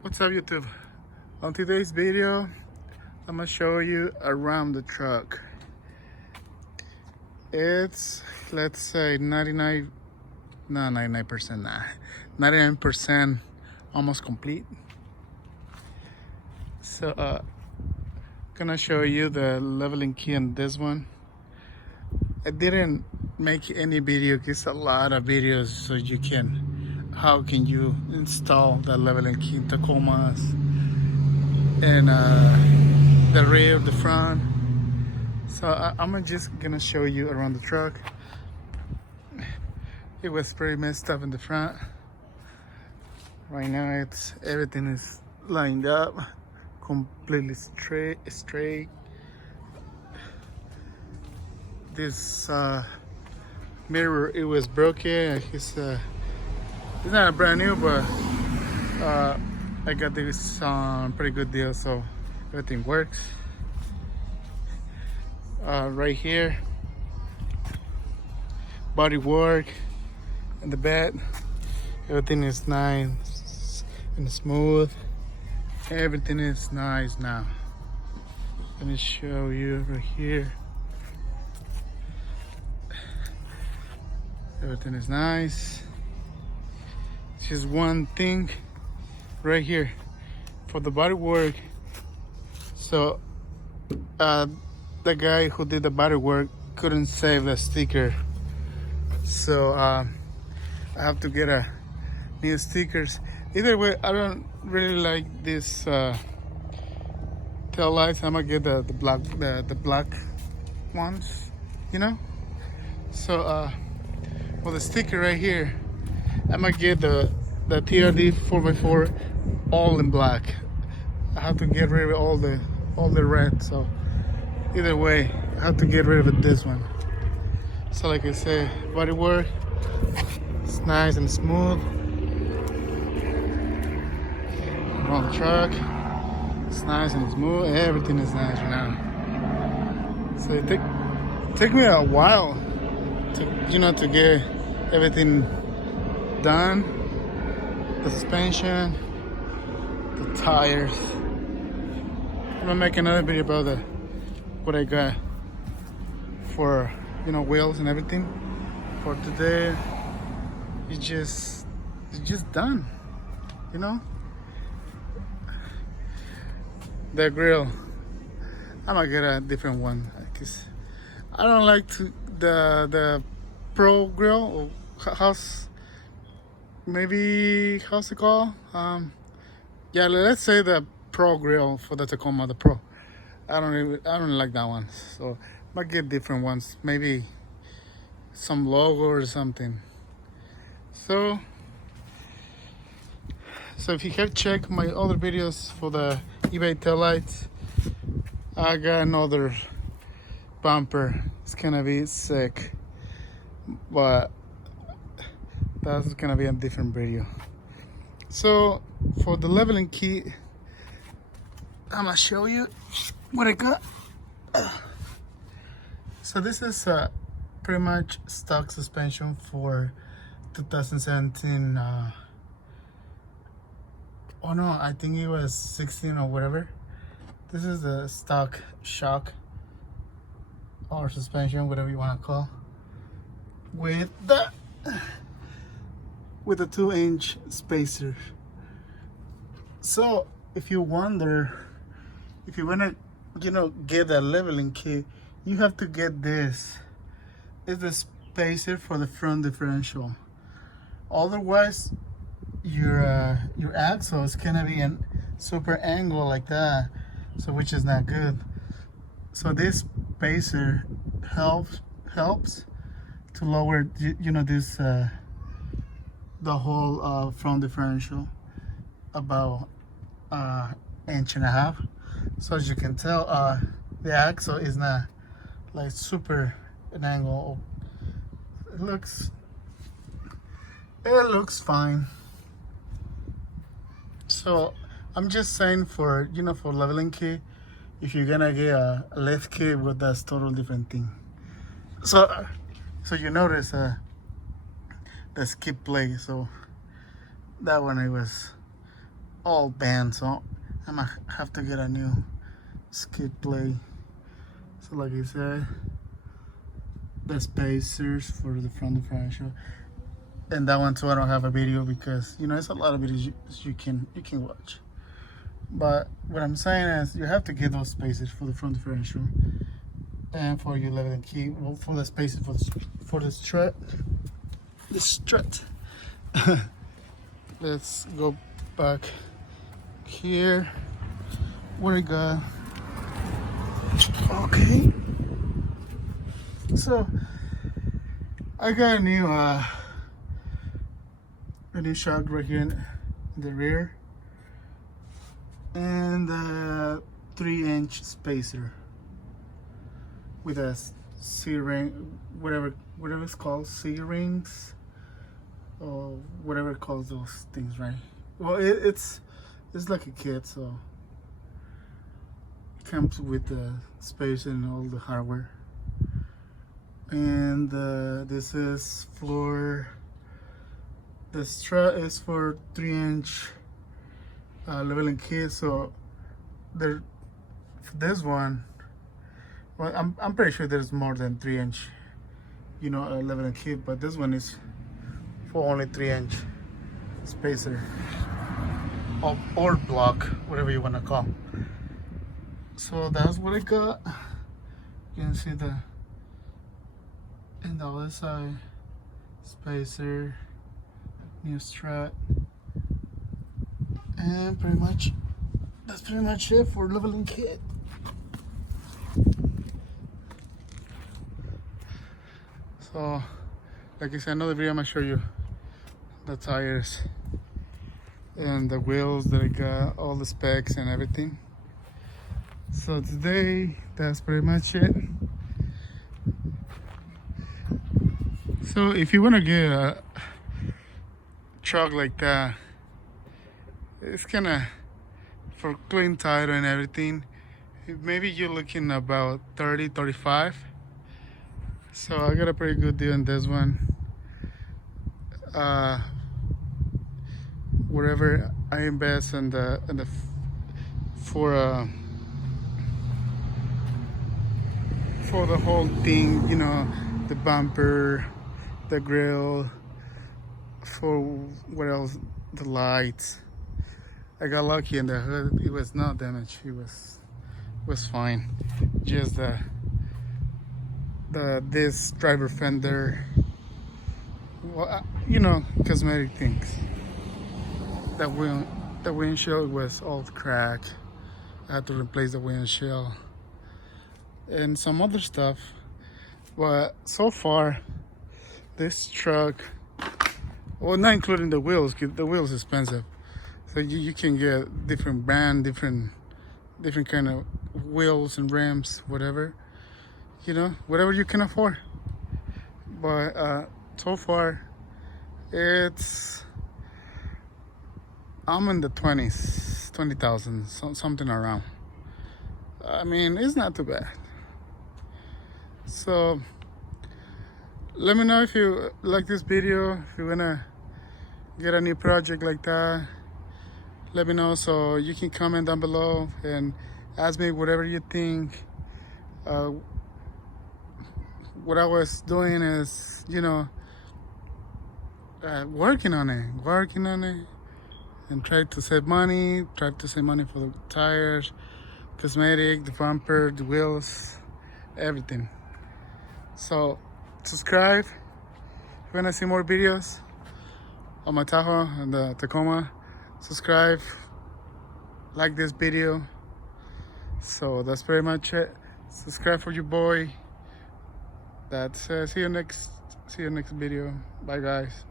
What's up, YouTube? On today's video, I'm gonna show you around the truck. It's, let's say 99, no, 99%, nah, 99% almost complete. So gonna show you the leveling key on this one. I didn't make any video, it's a lot of videos, so you can, how can you install the leveling key in Tacomas and the rear, the front. So I'm just gonna show you around the truck. It was pretty messed up in the front. Right now everything is lined up, completely straight. This mirror, it was broken. It's not brand new, but I got this on pretty good deal, so everything works. Right here, Bodywork in the bed, everything is nice and smooth. Everything is nice now. Let me show you right here. Everything is nice. Just one thing right here for the bodywork. So the guy who did the bodywork couldn't save the sticker, so I have to get a new stickers. Either way, I don't really like this tail lights. I'm gonna get the black ones, you know. So for the sticker right here, I'm gonna get the TRD 4x4 all in black. I have to get rid of all the red. So either way, I have to get rid of this one. So like I say, bodywork, it's nice and smooth. On the truck, it's nice and smooth. Everything is nice right now. So it took me a while to get everything done. The suspension, the tires. I'm gonna make another video about what I got for wheels and everything. For today, it's just done. The grill, I'm gonna get a different one because I don't like the Pro grill. Or how's it called? Yeah, let's say the Pro grill for the Tacoma, the Pro. I don't like that one, so I might get different ones, maybe some logo or something. So if you have checked my other videos for the eBay taillights, I got another bumper. It's gonna be sick, but that's gonna be a different video. So for the leveling key, I'm gonna show you what I got. So this is pretty much stock suspension for 2017. Oh no, I think it was 16 or whatever. This is the stock shock or suspension, whatever you want to call, with the 2-inch spacer. So if you wonder, if you want to get a leveling kit, you have to get this. It's the spacer for the front differential. Otherwise your axle is gonna be in super angle like that, so which is not good. So this spacer helps to lower this the whole front differential about 1.5 inches. So as you can tell, the axle is not like super an angle. It looks fine. So I'm just saying, for for leveling kit, if you're gonna get a lift kit, well, that's total different thing. So you notice the skip plate. So that one, it was all bent, so I might have to get a new skid plate. So like I said, the spacers for the front differential, and that one too I don't have a video because you know it's a lot of videos you can watch. But what I'm saying is you have to get those spacers for the front differential and for your leveling key. Well, for the spacers for the strut. The strut. Let's go back here. What I got? Okay. So I got a new shock right here in the rear, and a 3-inch spacer with a C-ring, whatever it's called, C-rings, or whatever it calls those things, right? Well, it's like a kit, so it comes with the spacer and all the hardware. And this is for the strut is for 3-inch leveling kit. So there, for this one, well, I'm pretty sure there's more than 3-inch, you know, leveling kit, but this one is for only 3-inch spacer or block, whatever you want to call. So that's what I got. You can see the and the other side spacer, new strut, and that's pretty much it for leveling kit. So like I said, another video I'm gonna show you the tires and the wheels that I got, all the specs and everything. So today that's pretty much it. So if you want to get a truck like that, it's kind of for clean title and everything, maybe you're looking about 30-35. So I got a pretty good deal on this one. Whatever I invest in the for the whole thing, you know, the bumper, the grill, for what else, the lights. I got lucky in the hood, it was not damaged, it was fine. Just this driver fender, well, you know, cosmetic things. The windshield was all cracked. I had to replace the windshield and some other stuff. But so far, this truck, well, not including the wheels, because the wheels is expensive. So you can get different brand, different kind of wheels and rims, whatever, you know, whatever you can afford. But so far, I'm in the 20,000, something around. I mean, it's not too bad. So let me know if you like this video. If you wanna get a new project like that, let me know, so you can comment down below and ask me whatever you think. What I was doing is, you know, working on it and try to save money for the tires, cosmetic, the bumper, the wheels, everything. So subscribe if you want to see more videos on my Tahoe and the Tacoma. Subscribe, like this video. So that's pretty much it. Subscribe for your boy. That's see you next video. Bye guys.